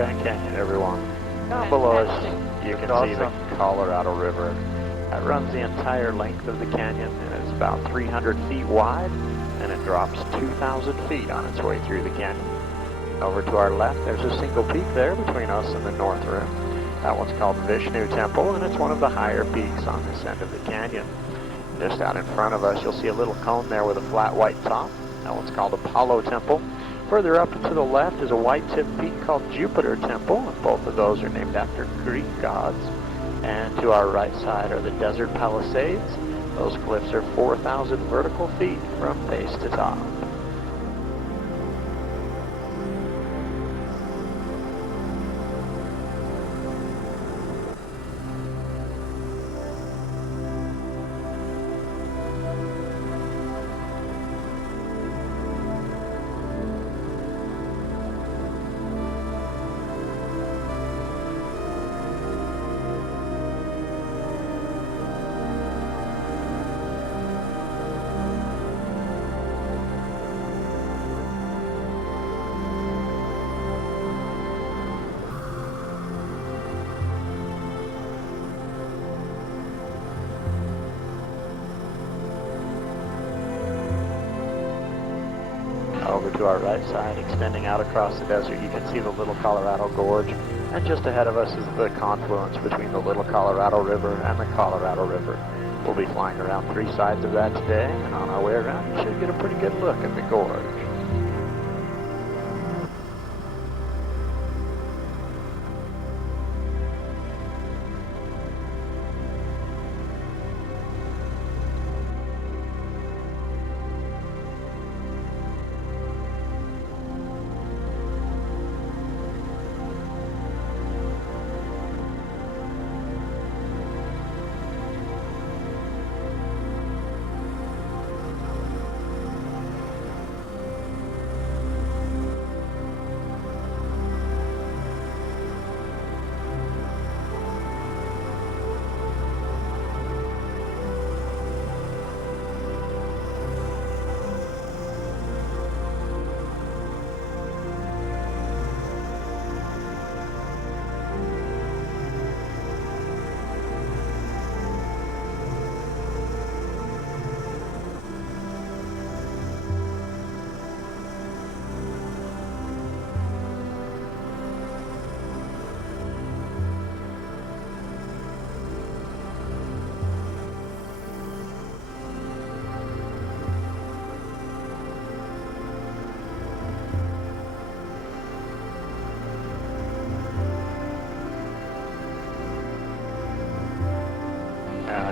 Grand Canyon, everyone. Down below us, you can see the Colorado River. That runs the entire length of the canyon, and it's about 300 feet wide, and it drops 2,000 feet on its way through the canyon. Over to our left, there's a single peak there between us and the North Rim. That one's called Vishnu Temple, and it's one of the higher peaks on this end of the canyon. Just out in front of us, you'll see a little cone there with a flat white top. That one's called Apollo Temple. Further up and to the left is a white-tipped peak called Jupiter Temple, and both of those are named after Greek gods. And to our right side are the Desert Palisades. Those cliffs are 4,000 vertical feet from base to top. Over to our right side, extending out across the desert, you can see the Little Colorado Gorge, and just ahead of us is the confluence between the Little Colorado River and the Colorado River. We'll be flying around 3 sides of that today, and on our way around you should get a pretty good look at the gorge.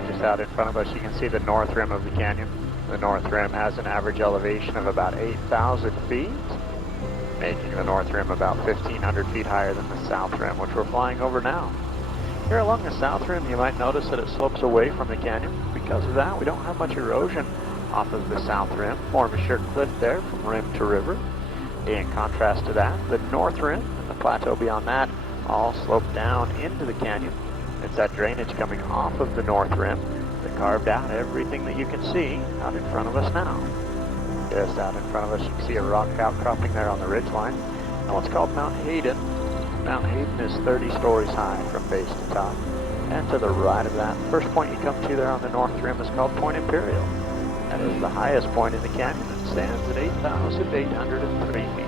Just out in front of us, you can see the North Rim of the canyon. The North Rim has an average elevation of about 8,000 feet, making the North Rim about 1,500 feet higher than the South Rim, which we're flying over now. Here along the South Rim, you might notice that it slopes away from the canyon. Because of that, we don't have much erosion off of the South Rim, more of a sheer cliff there from rim to river. In contrast to that, the North Rim and the plateau beyond that all slope down into the canyon. It's that drainage coming off of the North Rim that carved out everything that you can see out in front of us now. Just out in front of us, you can see a rock outcropping there on the ridgeline. And what's called Mount Hayden. Mount Hayden is 30 stories high from base to top. And to the right of that, the first point you come to there on the North Rim is called Point Imperial. That is the highest point in the canyon. It stands at 8,803 feet.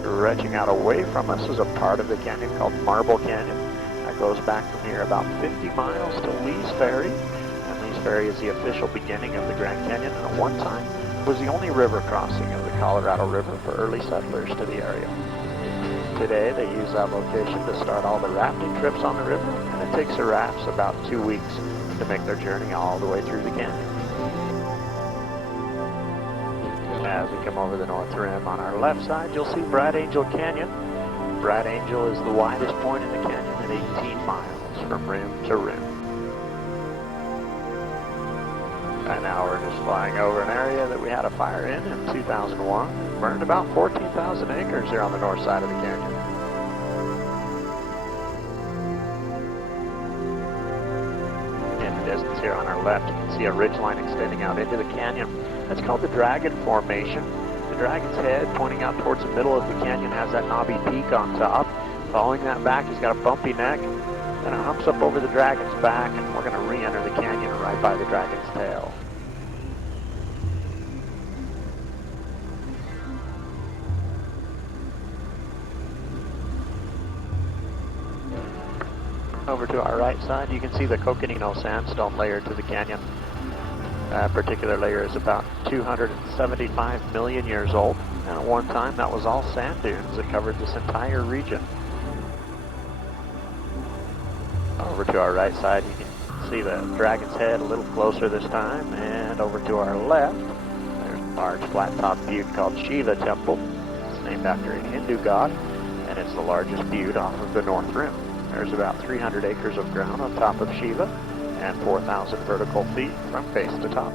Stretching out away from us is a part of the canyon called Marble Canyon. That goes back from here about 50 miles to Lee's Ferry. And Lee's Ferry is the official beginning of the Grand Canyon, and at one time was the only river crossing of the Colorado River for early settlers to the area. Today they use that location to start all the rafting trips on the river, and it takes the rafts about 2 weeks to make their journey all the way through the canyon. As we come over the North Rim, on our left side, you'll see Bright Angel Canyon. Bright Angel is the widest point in the canyon at 18 miles from rim to rim. Right now we're just flying over an area that we had a fire in 2001. Burned about 14,000 acres here on the north side of the canyon. In the distance here on our left, you can see a ridgeline extending out into the canyon. That's called the Dragon Formation. The dragon's head, pointing out towards the middle of the canyon, has that knobby peak on top. Following that back, he's got a bumpy neck. Then it humps up over the dragon's back, and we're going to re-enter the canyon right by the dragon's tail. Over to our right side, you can see the Coconino sandstone layer to the canyon. That particular layer is about 275 million years old, and at one time that was all sand dunes that covered this entire region. Over to our right side, you can see the dragon's head a little closer this time, and over to our left, there's a large flat-top butte called Shiva Temple. It's named after a Hindu god, and it's the largest butte off of the North Rim. There's about 300 acres of ground on top of Shiva, and 4,000 vertical feet from base to top.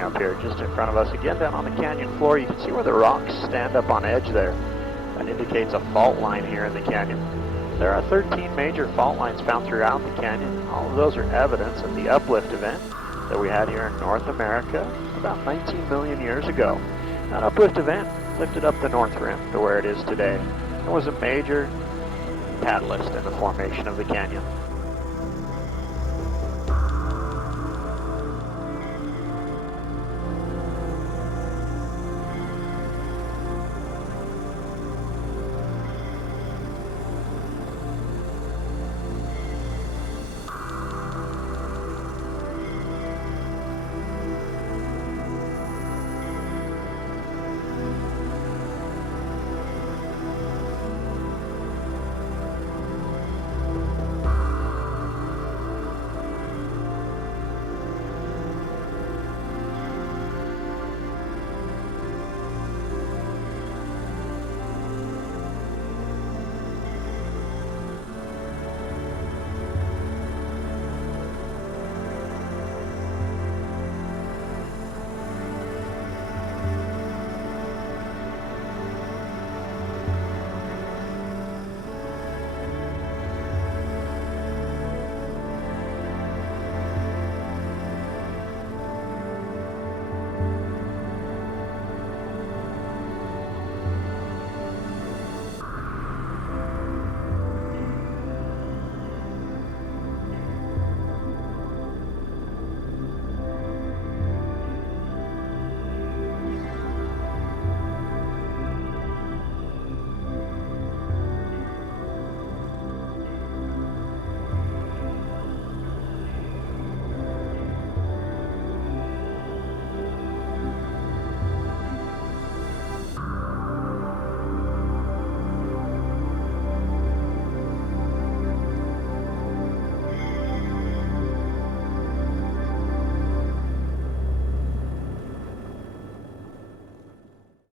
Up here just in front of us again down on the canyon floor, you can see where the rocks stand up on edge there. That indicates a fault line here in the canyon. There are 13 major fault lines found throughout the canyon. All of those are evidence of the uplift event that we had here in North America about 19 million years ago. That uplift event lifted up the North Rim to where it is today. It was a major catalyst in the formation of the canyon.